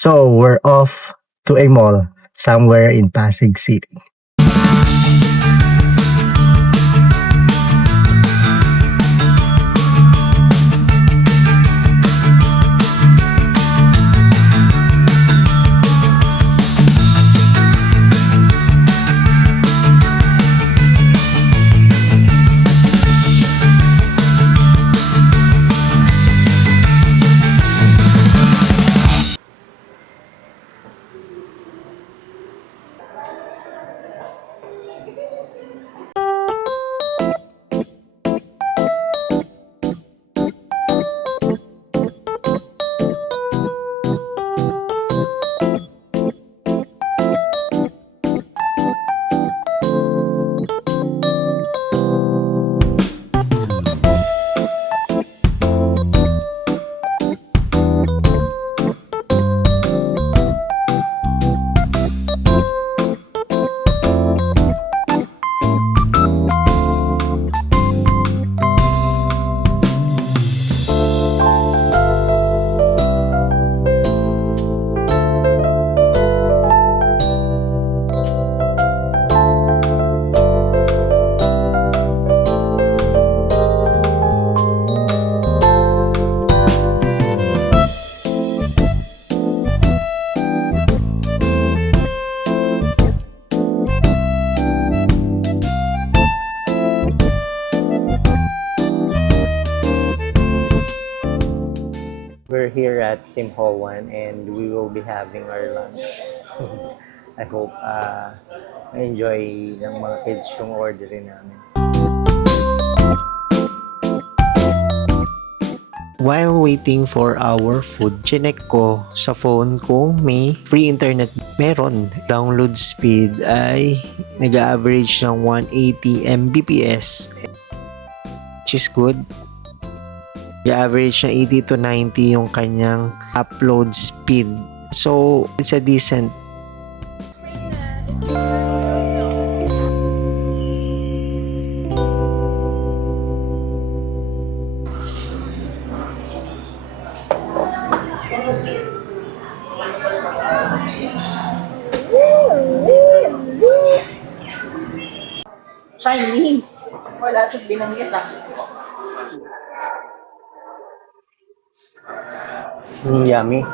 So we're off to a mall somewhere in Pasig City. We're here at Tim Ho Wan and we will be having our lunch. I hope enjoy ng mga kids yung orderin namin. While waiting for our food, chinek ko sa phone ko may free internet. Meron. Download speed ay nag-average ng 180 Mbps, which is good. Nag-average ng 80 to 90 yung kanyang upload speed. So, it's a decent. Chinese. Wala sa binanggit Yummy.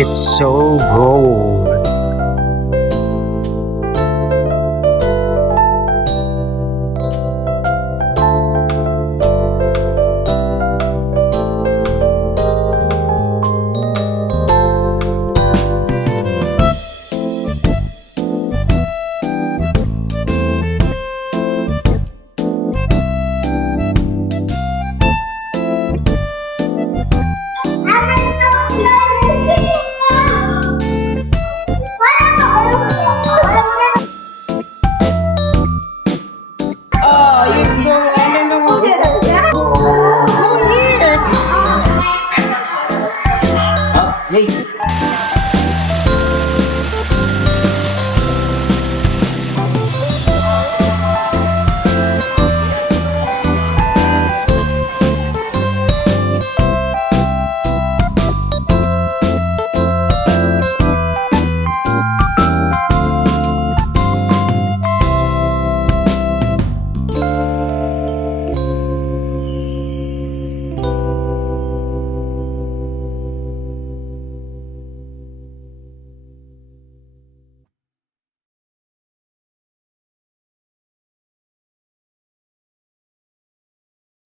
It's so gold.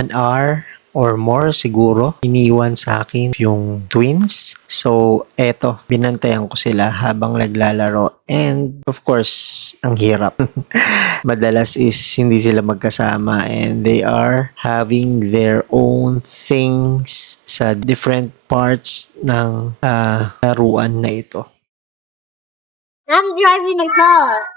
An hour or more siguro iniwan sa akin yung twins. So, eto, binantayan ko sila habang naglalaro. And of course, ang hirap. Madalas is hindi sila magkasama and they are having their own things sa different parts ng laruan na ito. I'm driving the car.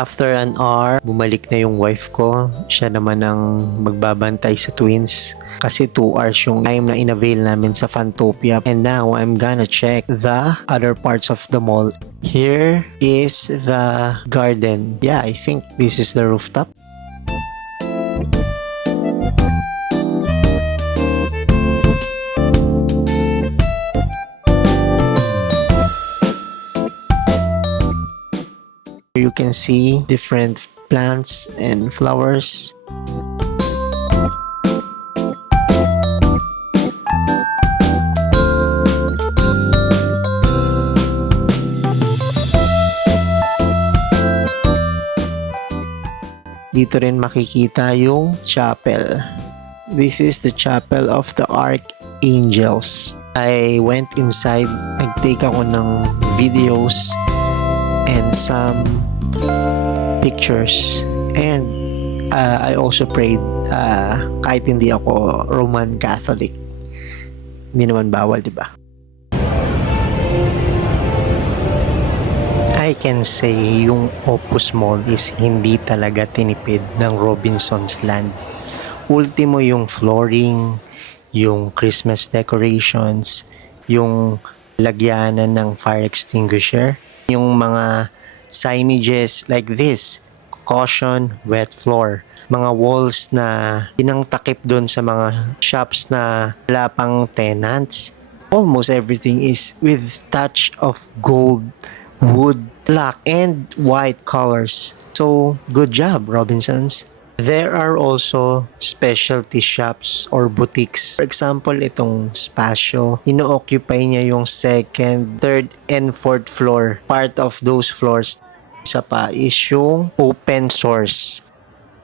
After an hour, bumalik na yung wife ko. Siya naman ang magbabantay sa twins. Kasi 2 hours yung time na inavail namin sa Fantopia. And now, I'm gonna check the other parts of the mall. Here is the garden. Yeah, I think this is the rooftop. You can see different plants and flowers. Dito rin makikita yung chapel. This is the chapel of the Archangels. I went inside, nag-take ako ng videos and some pictures, and I also prayed kahit hindi ako Roman Catholic. Hindi naman bawal, di ba? I can say yung Opus Mall is hindi talaga tinipid ng Robinsons Land. Ultimo yung flooring, yung Christmas decorations, yung lagyanan ng fire extinguisher, yung mga signages like this, caution, wet floor. Mga walls na pinangtakip doon sa mga shops na wala pang tenants. Almost everything is with touch of gold, wood, black, and white colors. So, good job, Robinsons. There are also specialty shops or boutiques. For example, itong Spasio, ino-occupy niya yung second, third, and fourth floor. Part of those floors. Isa pa is yung open source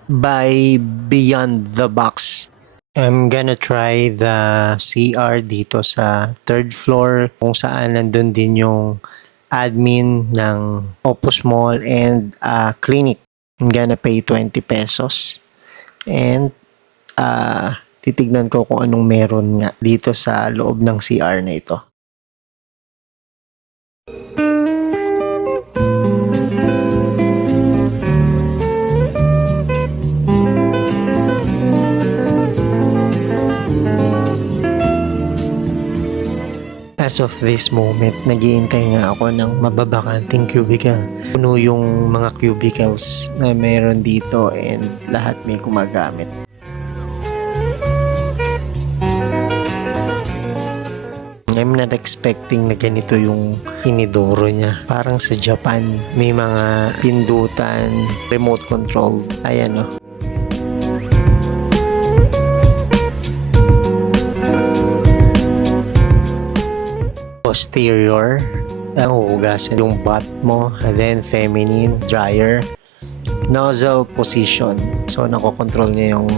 by Beyond the Box. I'm gonna try the CR dito sa third floor kung saan nandun din yung admin ng Opus Mall and clinic. I'm gonna pay 20 pesos and titignan ko kung anong meron nga dito sa loob ng CR na ito. As of this moment, naghihintay nga ako ng mababakanting cubicle. Puno yung mga cubicles na meron dito and lahat may gumagamit. I'm not expecting na ganito yung inidoro niya. Parang sa Japan, may mga pindutan, remote control. Ayan o. Posterior, ang huhugasan yung butt mo, and then feminine, dryer, nozzle position. So, nakokontrol niya yung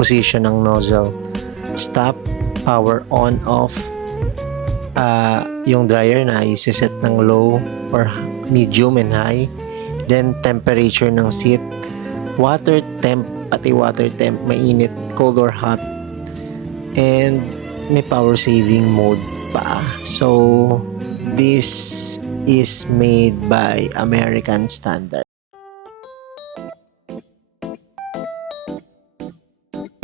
position ng nozzle. Stop, power on, off. Yung dryer na isiset ng low or medium and high. Then, temperature ng seat. Water temp, pati water temp, mainit, cold or hot. And, may power saving mode pa. So, this is made by American Standard.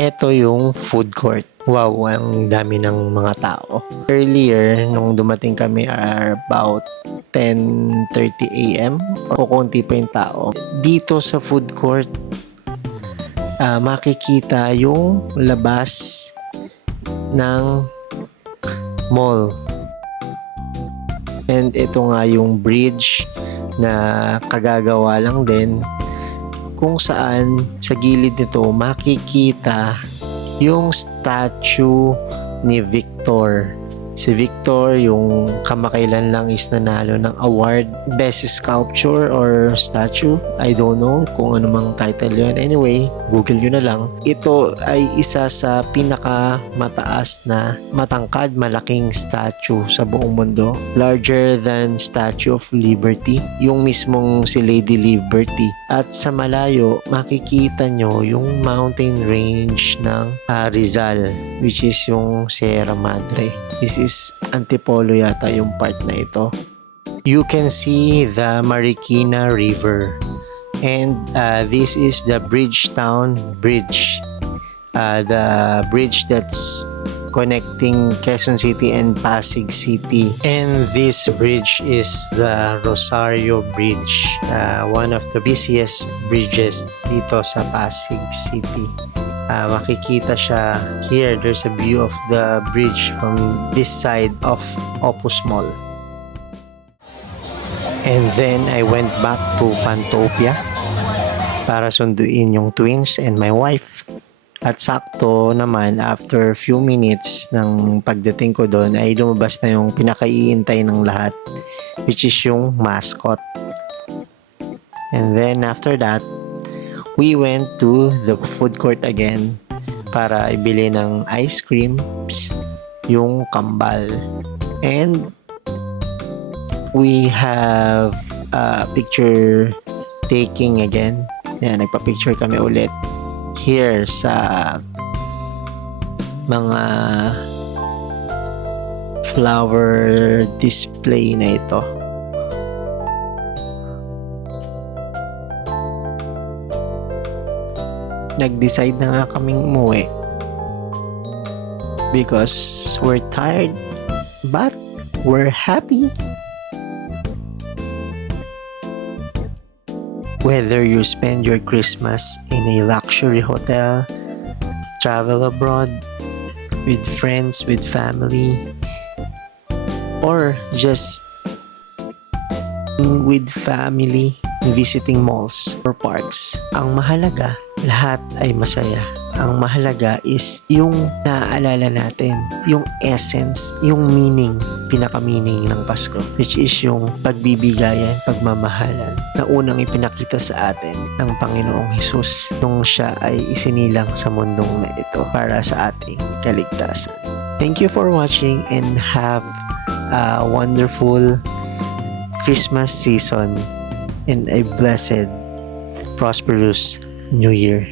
Ito yung food court. Wow, ang dami ng mga tao. Earlier, nung dumating kami are about 10:30 a.m. Kukunti pa yung tao. Dito sa food court, makikita yung labas ng mall. And ito nga yung bridge na kagagawa lang din, kung saan sa gilid nito makikita yung statue ni Victor. Si Victor, yung kamakailan lang is nanalo ng award, Best Sculpture or Statue. I don't know kung ano mang title yun. Anyway, Google nyo na lang. Ito ay isa sa pinakamataas na matangkad, malaking statue sa buong mundo. Larger than Statue of Liberty, yung mismong si Lady Liberty. At sa malayo, makikita nyo yung mountain range ng Rizal, which is yung Sierra Madre. This is Antipolo yata yung part na ito. You can see the Marikina River. And this is the Bridgetown Bridge. The bridge that's connecting Quezon City and Pasig City. And this bridge is the Rosario Bridge. One of the busiest bridges dito sa Pasig City. Makikita siya here. There's a view of the bridge from this side of Opus Mall. And then I went back to Fantopia para sunduin yung twins and my wife. At sakto naman, after few minutes ng pagdating ko doon, ay lumabas na yung pinakaiintay ng lahat, which is yung mascot. And then after that, we went to the food court again para ibili ng ice creams, yung kambal. And we have picture taking again. Yan, nagpa-picture kami ulit here sa mga flower display na ito. Nag-decide na nga kaming umuwi because we're tired but we're happy. Whether you spend your Christmas in a luxury hotel, travel abroad, with friends, with family, or just with family visiting malls or parks, ang mahalaga, lahat ay masaya. Ang mahalaga is yung naaalala natin, yung essence, yung meaning, pinaka-meaning ng Pasko, which is yung pagbibigayan, pagmamahalan na unang ipinakita sa atin ng Panginoong Hesus nung siya ay isinilang sa mundong na ito para sa ating kaligtasan. Thank you for watching and have a wonderful Christmas season and a blessed, prosperous New Year.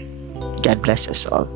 God bless us all.